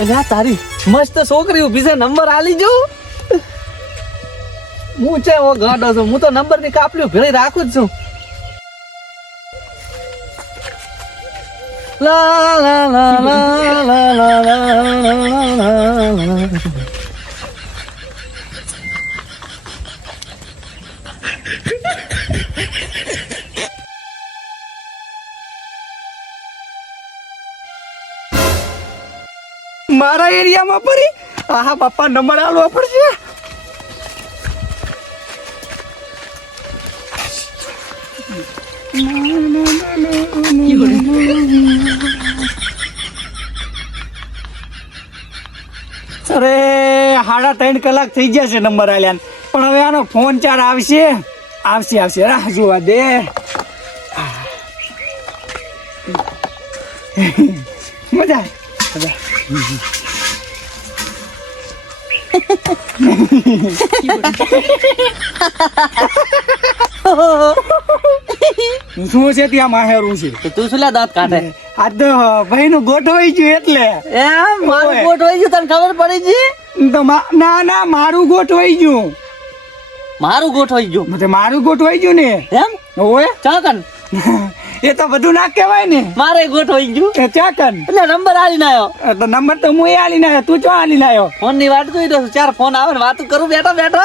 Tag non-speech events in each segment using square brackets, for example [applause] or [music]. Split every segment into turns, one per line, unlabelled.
આ તારી મસ્ત છોકરી ઊભી છે નંબર આલી જો હું છે ઓ ગાડો છું હું તો નંબરની કાપલી ભેળી રાખું જ છું લા લા લા લા લા લા લા લા
મારા એરિયામાં પડી? આહા, બાપા નંબર આલવા પડશે. અરે સાડા ત્રણ કલાક થઈ જશે નંબર આલ્યા પણ હવે આનો ફોન ચાર આવશે. આવશે આવશે. રાહ જોવા દે. મજા મજા [laughs] શું છે ત્યાં માહેરું છે?
તો શું લે દાંત કાઢે.
આ તો ભાઈ નું ગોઠવાઈ ગયું એટલે.
એમ મારું. હોય ગયું તને ખબર પડી જી
તો ના ના મારું ગોઠવાઈ ગયું.
મારું ગોઠ હોય ગયું.
મારું ગોઠવાઈ ગયું ને?
એમ?
ઓય.
ચાકન [laughs]
એ તો બધું ના કહેવાય ને.
મારે ગોઠ હોય ગયું.
એ ચાકન
એટલે નંબર આલી આવ્યો.
તો નંબર તો હું આલી ના તું ચો આલી
નાયો ફોનની વાત કરી દઉં ચાર ફોન આવે ને વાત કરું બેઠો બેઠો.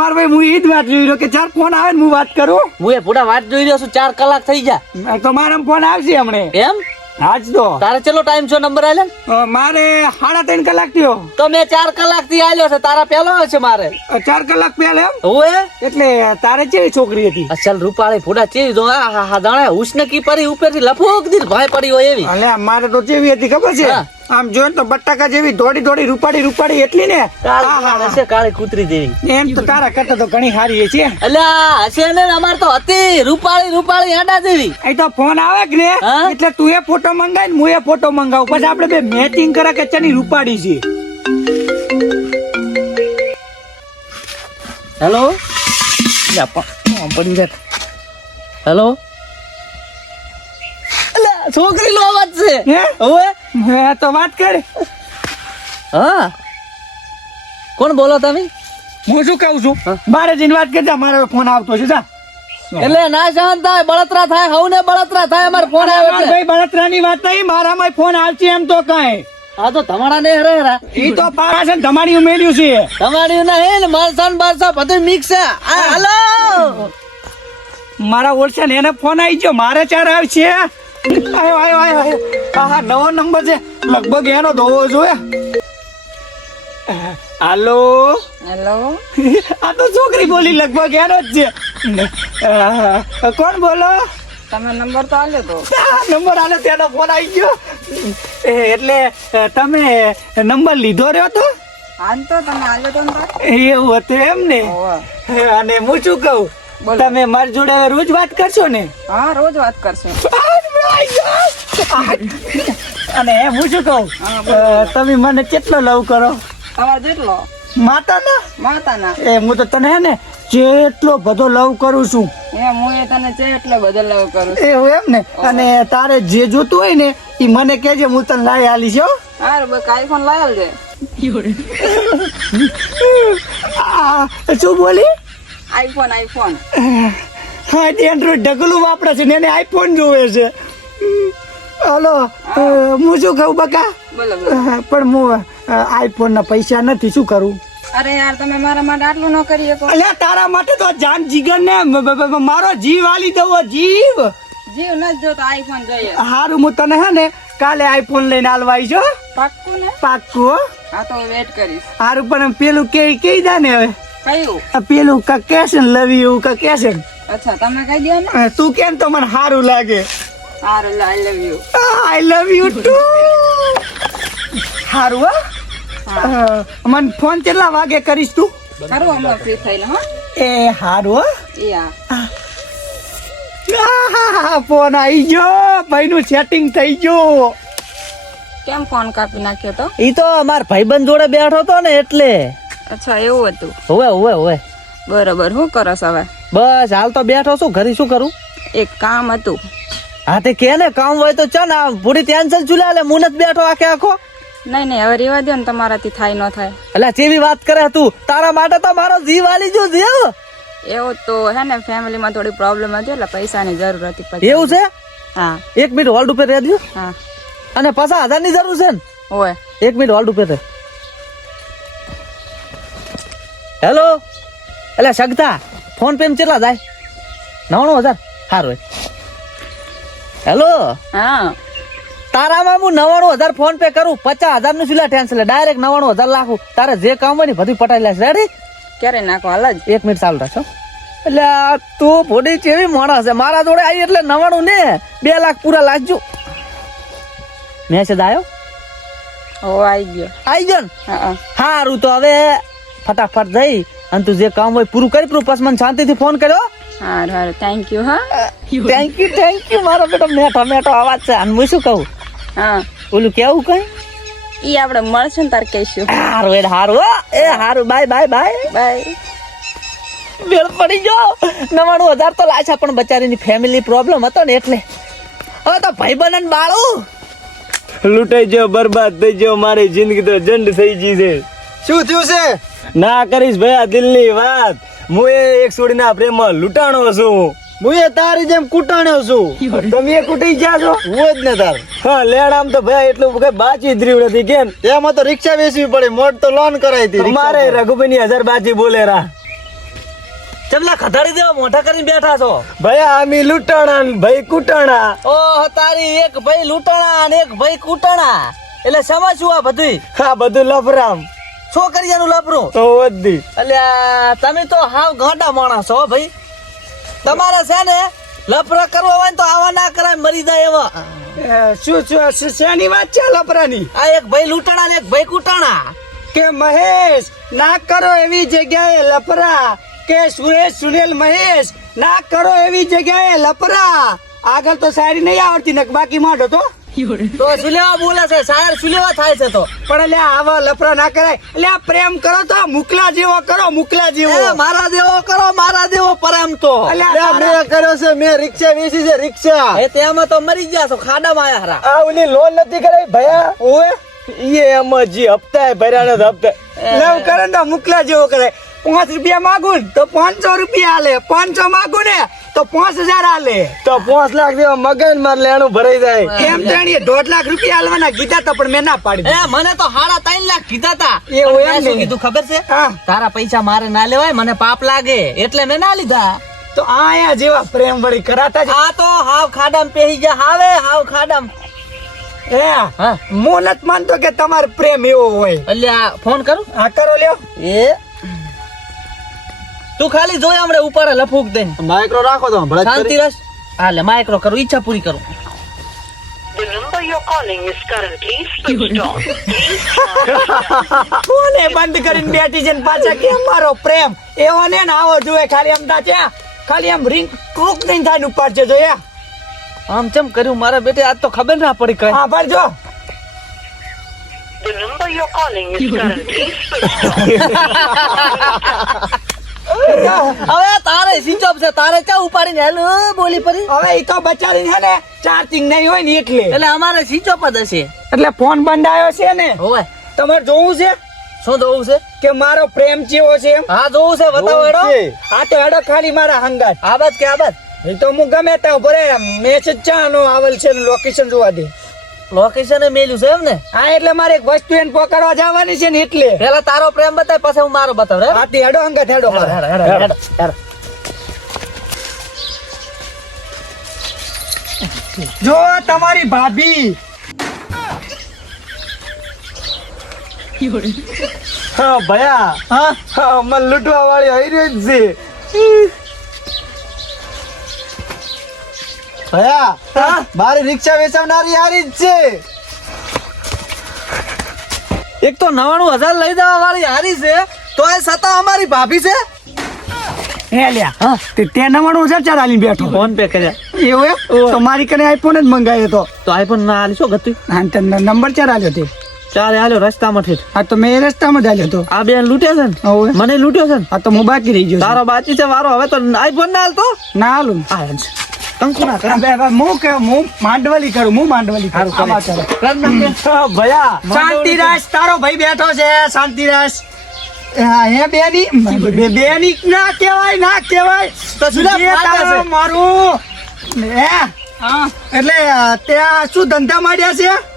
માર ભાઈ હું ઈ જ વાત જોઈ રહ્યો કે ચાર ફોન આવે ને હું વાત કરું?
હું એ પૂરા વાત જોઈ રહ્યો છું ચાર કલાક થઈ ગયા.
તો મારા ફોન આવશે હમણે.
એમ?
આજ તો.
તારે ચલો ટાઈમ છો? નંબર આલે
મારે સાડા ત્રણ કલાક થયો.
તો મેં ચાર કલાકથી આલ્યો છે. તારા પેલો છે મારે.
ચાર કલાક પહેલા
હું
એટલે તારે કેવી છોકરી હતી?
અસલ રૂપાળી ફોડા ચેવી દો આ હા હા દાણે ઉષ્ણ કી પરી ઉપરથી લફોક દી ભાઈ પડી હોય એવી.
અલ્યા મારે તો કેવી હતી ખબર છે?
હા.
આમ જોઈને તો બટાકા જેવી દોડી દોડી રૂપાડી રૂપાડી એટલી ને?
કાળી હશે કાળી કૂતરી જેવી.
એમ તો તારા કરતા તો ઘણી સારી છે.
અલ્યા હશે ને અમાર તો હતી રૂપાળી રૂપાળી આડા જેવી.
અહીં તો ફોન આવે કે ને? એટલે તું એ ફોટો મંગાય ને હું એ ફોટો મંગાવું. પછી આપણે બે મેચિંગ કરે કે ચની રૂપાડી છે.
હેલો? હેલો? છોકરી નો અવાજ છે.
હે? હે, તો વાત કર.
હા? કોણ બોલો તમે?
હું શું કહું છું?
હા?
બારે જઈને વાત કરજા મારો ફોન આવતો છે જા.
એટલે ના શાંત થાય બળતરા થાય હવને બળતરા થાય અમાર ફોન આવે છે
ભાઈ બળતરા ની વાત નહીં મારામાં ફોન આવશે એમ તો કાંઈ.
આ તો તમારા ને હરે હરા.
ઈ તો પારા છે ને ધમાડી ઉમેર્યું છે.
તમારી નહીં ને મરસાન બારસા બધું મિક્સ છે. આ હલો!
મારા ઓળશે ને એને ફોન આવી ગયો મારે ચાર આવશે. આયો આયો આયો આયો. આહા નવો નંબર છે. લગભગ એનો ધોવો જોઈએ હાલો.
હેલો.
આ તો છોકરી બોલી લગભગ એનો જ છે. કોણ બોલો?
તમે નંબર તો આલ્યો તો.
નંબર આલે તેનો ફોન આવી ગયો. એટલે તમે નંબર લીધો રહ્યો તો?
આમ તો તમે આલ્યો તો
એવું હતું એમ ને? અને હું શું કહું. તમે મારી જોડે રોજ વાત કરશો ને?
હા રોજ વાત કરશું. [laughs]
અને હું શું કહું? તમે મને કેટલો લવ કરો?
જેટલો?
માતાના?
માતાના.
એ હું તો તને હે ને જેટલો બધો લવ કરું છું.
એમ હું એ તને છે એટલે લવ કરું
એવું એમ ને? અને તારે જે જોતું હોય ને એ મને કહેજે હું તને લાવી આલીશ છે
હાર બસ આઈફોન લાવેલ છે
શું બોલી?
IPhone iPhone.
હા એન્ડ્રોઈડ ઢગલું વાપરે છે ને એને આઈફોન જોવે છે. હલો હું. શું કહું બકા? પણ હું આઈફોન ના પૈસા નથી શું કરું?
અરે યાર તમે મારા માટે આટલું ન કરી શકો.
અલ્યા તારા માટે તો જાન જીગર ને મારો જીવ આલી દઉં જીવ.
જીવ નથી જોતો આઈફોન જોઈએ.
હારું હું તને હે ને કાલે આઈફોન લઈને આલવાઈ છો
પાક્કું ને?
પાક્કું હો.
તો વેટ કરીશ.
હારું પણ પેલું કે કહી દે ને હવે?
કયું?
પેલું કે કેસે ને યુ એવું કા કેસે.
અચ્છા તમે કહી દો ને.
તું કેમ તો મને સારું લાગે?
સારું I love you
I love you too હારું હો. મને ફોન કેટલા વાગે કરીશ તું?
ખરું હમણાં ફ્રી થઈને હો.
એ હો. ફોન આવી ગયો. ભાઈ નું સેટિંગ થઈ ગયું.
કેમ ફોન કાપી નાખ્યો તો?
ઈ તો અમાર ભાઈબંધ જોડે બેઠો તો ને એટલે.
અચ્છા એવું હતું.
હોવે હોવે હોવે.
બરોબર શું કરો હવે?
બસ હાલ તો બેઠો છું ઘરે શું કરું?
એક કામ હતું.
હા તે કે ને કામ હોય તો ચલ ના પૂરી ટેન્શન ચૂલા એટલે મુનત બેઠો આખે આખો.
નહીં નહીં હવે રેવા દો ને તમારાથી થાય ન થાય.
એટલે જેવી વાત કરે તું તારા માટે તો મારો જીવ આલી જો જીવ
એવું તો હે ને ફેમિલીમાં થોડી પ્રોબ્લેમ હતી એટલે પૈસાની જરૂર હતી પછી
એવું છે?
હા.
એક મિનિટ હોલ્ડ ઉપર રહે દો
હા.
અને પાછા હજારની જરૂર છે ને?
ઓય
એક મિનિટ હોલ્ડ ઉપર રહે. હેલો એટલે સગતા ફોન પે કેટલા જાય? નવાણું હજાર? સારું હેલો
હા.
તારામાં હું નવાણું હજાર ફોન પે કરું પચાસ હજારનું સિલા ટેન્શન ડાયરેક્ટ નવાણું હજાર લાખું. તારે જે કામ હોય ને બધું પટાઈ લેશે. રેડી
ક્યારે નાખો? હાલ જ.
એક મિનિટ ચાલુ રાખો એટલે તું ભોડી કેવી માણસ છે? મારા જોડે આવી એટલે નવાણું ને બે લાખ પૂરા લાગજો. મેસેજ આવ્યો
ઓ આવી ગયો.
આવી ગયો ને? સારું તો હવે ફટાફટ જઈ અને તું જે કામ હોય પૂરું કરી પૂરું પછી મને શાંતિથી ફોન કર્યો.
સારું હારું. થેન્ક યુ હા?
થેન્ક યુ થેન્ક યુ મારો બેટો મેઠો મેઠો અવાજ છે. અને હું શું કહું?
હા.
ઓલું કેવું કઈ?
ઈ આપણે મળશે ને તાર કહીશું.
હારું એટલે હારું હો. એ હારું બાય બાય બાય.
બાય.
વેળ પડી ગયો. નવાણું હજાર તો લાછા પણ બચારીની ફેમિલી પ્રોબ્લેમ હતો ને એટલે. હવે તો ભાઈ બનન બાળું.
લૂંટાઈ ગયો બરબાદ થઈ ગયો મારી જિંદગી તો જંડ થઈ ગઈ છે.
શું થયું છે?
ના કરીશ ભાઈ આ દિલની વાત. હું એ એક છોડીના પ્રેમમાં લૂંટાણો છું.
હું એ તારી જેમ કૂટાણ્યો છું. તમે કૂટી ગયા છો? હું જ ને તાર.
હા લેણામ તો ભાઈ એટલું કઈ બાચી દ્રીવ નથી કેમ?
એમાં તો રિક્ષા વેચવી પડે મોટ તો લોન કરાઈ હતી
મારે રઘુભાઈ ની હજાર બાચી બોલે રા.
ચમલા ખધાડી દેવા મોઢા કરીને બેઠા છો?
ભાઈ આમી લૂંટાણા ભાઈ કૂટાણા.
ઓહ તારી એક ભાઈ લૂંટાણા અને એક ભાઈ કૂટાણા. એટલે સમજવું આ બધું
હા બધું લફરામ.
છોકરિયાનું લપરું.
તો વધી.
અલ્યા તમે તો હાવ ગાંડા માણસ હો ભાઈ. તમારે છે ને લપરા કરવો હોય તો આવા ના કરાય મરી જાય એવા.
શું શું શેની વાત છે લપરાની
આ એક ભાઈ લૂંટાણા ને એક ભાઈ કૂટાણા.
કે મહેશ ના કરો એવી જગ્યાએ લપરા કે સુરેશ સુનિલ મહેશ ના કરો એવી જગ્યાએ લપરા આગળ તો સારી નહીં આવડતી ને બાકી માંડો તો.
તો સુલેવા બોલે છે શાયર સુલેવા થાય છે તો.
પણ એટલે આવા લફરા ના કરાય. એટલે આ પ્રેમ કરો તો મુકલા જેવો કરો મુકલા જેવો.
મારા જેવો કરો મારા જેવો પ્રેમ તો.
આ
કર્યો છે મેં રિક્ષા વેચી છે રિક્ષા.
એ તેમાં તો મરી ગયા છો ખાડામાં આયા હરા.
આ ઓલી લોન નથી કરાઈ ભયા?
ઓએ
ઈએ એમ જી હપ્તા ભર્યા ને હપ્તા.
લવ કરે ને મુકલા જેવો કરે પાંચ રૂપિયા માગું તો પાંચસો રૂપિયા આલે. પાંચસો માગું ને તો પાંચ હજાર આલે.
તો પાંચ લાખ જેવા મગન માર લેણું ભરાઈ જાય.
એમ જાણીએ દોઢ લાખ રૂપિયા આલવાના કીધા તા પણ મેં ના પાડી.
એ મને તો હાડા ત્રણ લાખ કીધા તા.
એવું એમ
શું કીધું ખબર છે? તારા પૈસા મારે ના લેવાય મને પાપ લાગે. એટલે મેં ના લીધા.
તો આયા જેવા પ્રેમ વળી કરાતા
આ તો હાવ ખાડામ પેહી ગયા. હાવે હાવ ખાડામ.
એ
હા.
હું માનતો કે તમારો પ્રેમ એવો હોય.
એટલે આ ફોન કરું?
હા કરો લ્યો.
એ તું ખાલી જોઈ હમણે ઉપર લફૂક દે
માઇક્રો રાખો તો
શાંતિ રસ હાલે માઇક્રો કરું ઈચ્છા પૂરી કરું.
The number you're calling is currently switched off. [laughs] Please
બંધ કરીને બેઠી છે ને પાછા કે મારો પ્રેમ? એવો ને ને આવો જોઈએ ખાલી આમ તા ત્યાં. ખાલી આમ રિંગ ક્રુક નહીં થાય ને ઉપર છે જોયા
આમ ચમ કર્યું? મારા બેટે આજ તો ખબર ના પડી કઈ.
હા પર જો
The number you're calling is currently switched off. [laughs]
હવે તારે સ્વિચ છે. તારે ચા ઉપાડીને હેલો બોલી પડી?
હવે ઈ તો બચારી છે ને ચાર્જિંગ નહીં હોય ને એટલે.
એટલે અમારે ઓફ જ હશે.
એટલે ફોન બંધ આવ્યો છે ને.
હોય
તમારે જોવું છે?
શું જોવું છે?
કે મારો પ્રેમ ચેવો છે?
હા જોવું છે. બતાવો એડો
આ તો એડો ખાલી મારા હંગાત.
આબત કે આ બાદ?
એ તો હું ગમે ત્યાં ભરે મેસેજ ચાનો આવેલ છે લોકેશન જોવા દે.
લોકેશન મેલ્યું છે એમ ને?
હા એટલે મારે એક વસ્તુ એને પકડવા જવાની છે ને એટલે.
પેલા તારો પ્રેમ બતાય પછી હું મારો બતાવ રે
હાથી હેડો હંગાત હેડો. જો તમારી ભાભી.
હા ભયા.
હા
મને લૂંટવા વાળી આવી રહ્યો જ છે. ભયા મારી રિક્ષા વેચાવનારી હારી જ છે.
એક તો નવાણું હજાર લઈ જવા વાળી હારી છે તો એ છતાં અમારી ભાભી છે?
એ લ્યા
હા.
તે તે નવાણું હજાર ચાર આલી બેઠો.
ફોન પે કર્યા.
એવું તો મારી કને આઈફોન જ મંગાવ્યો તો.
તો આઈફોન ના આલી શું ગતિ?
હા તે નંબર ચાર આલ્યો તે.
ચાલે હાલ્યો રસ્તામાં ઠેઠ.
હા તો મેં રસ્તામાં જ આલ્યો તો.
આ બેન લૂટ્યો છે ને?
હવે.
મને લૂટ્યો છે ને?
હા તો હું બાકી રહી ગયો.
તારો બાકી છે વારો હવે તો આઈફોન ના હાલતો
ના હાલું
આ હેડ છે. બે બે કર
હું કે હું માંડવલી કરું હું માંડવલી કરું.
કરે.
ચાલો.
ભયા.
શાંતિરાજ તારો ભાઈ બેઠો છે શાંતિરાજ. હા, હે બેની? બે- બેની ના કહેવાય ના કહેવાય.
તો શું?
મારું એટલે ત્યાં શું ધંધા માંડ્યા છે?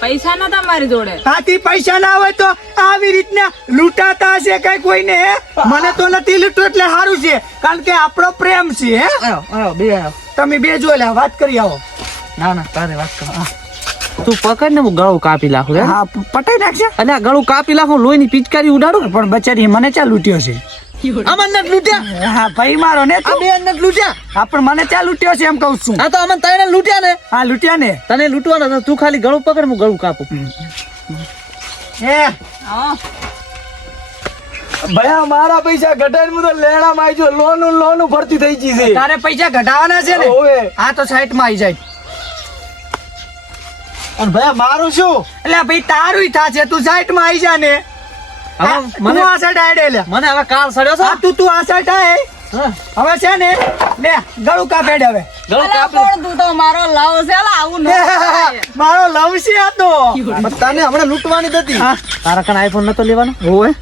પૈસા નતા મારી જોડે.
હાથી પૈસા ના હોય તો આવી રીતના લૂંટાતા હશે કઈ કોઈને હે? મને તો નથી લૂંટવું એટલે સારું છે. કારણ કે આપણો પ્રેમ છે હે?
બે
તમે બે જો લે વાત કરી આવો.
ના ના તારે વાત કર. તું પકડ ને હું ગળું કાપી નાખું
હા? પટાઈ નાખશે
આ ગળું કાપી નાખું લોહીની પિચકારી ઉડાડું
પણ બચારી મને ચા લૂંટ્યો છે?
અમન ને લૂંટ્યા?
હા ભાઈ મારો ને
આ
તું.
ને લૂંટ્યા.
હા પણ મને ચા લૂંટ્યો છે એમ કહું છું.
આ તો અમન તને લૂંટ્યા ને?
હા લૂંટ્યા ને.
તને લૂંટવાનો તું ખાલી ગળું પકડ હું ગળું કાપું.
હે.
હા.
ભયા મારા પૈસા ઘટાડી હું તો લેણા માં જો લોન લોન ભરતી થઈ ગઈ છે.
તારે પૈસા ઘટાવાના છે ને?
ઓવે.
હા તો સાઈટમાં આવી જાય.
અને ભયા મારું શું?
એટલે ભાઈ તારું થશે તું સાઈટમાં આવી જા ને.
હવે
હા,
મને
તું આ સાઈડ આડે લે.
મને હવે કાલ સડ્યો છે?
તું તું આ સાઈડ આય. હવે છે ને લે ગળું કાપેડ હવે.
ગળું
તું તો મારો લવ છે અલા, આવું ન
મારો લવ છે આ તો.
તને હમણાં લૂંટવાની
હા,
તારા કણ આઈફોન નતો લેવાનો?
હોય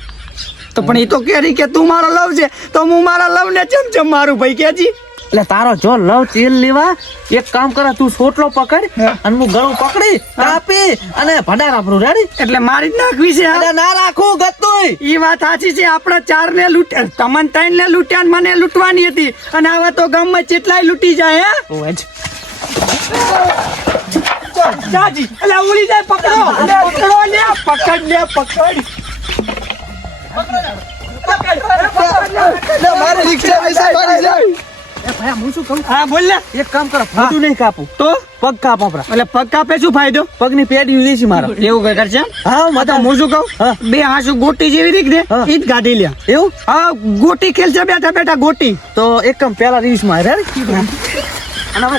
તો પણ એ તો કેરી કે તું મારો લવ છે તો હું મારા લવ ને ચમ ચમ મારું ભાઈ કેજી.
એટલે તારો જો લવ તેલ લેવા એક કામ કરે તું સોટલો પકડ અને હું ગળું પકડી કાપી અને ભંડાર આપણું રેડી
એટલે મારી જ નાખવી છે?
અરે ના રાખું ગતુંય
ઈ વાત સાચી છે આપણા ચાર ને લૂંટ તમન ત્રણ ને લૂટ્યા ને મને લૂંટવાની હતી અને આવા તો ગામમાં કેટલાય લૂંટી જાય હે. જાજી એટલે ઉડી જાય પકડો. પકડો ને પકડ ને પકડ.
મારી રિક્ષા પૈસા મારી જાય.
એ ભાઈ હું શું કહું?
હા બોલ ને.
એક કામ કરો ફોટું નહીં કાપું.
તો?
પગ કાપ આપણા.
એટલે પગ કાપે શું ફાયદો?
પગની પેડી દેશી મારો.
એવું કઈ કરશે?
હા
મતા હું શું કહું? બે હાસુ ગોટી જેવી ને
હા.
ઈ જ ગાડી લે
એવું?
હા ગોટી ખેલશે બેઠા બેઠા ગોટી.
તો એક કામ પેલા રીસમાં અને હવે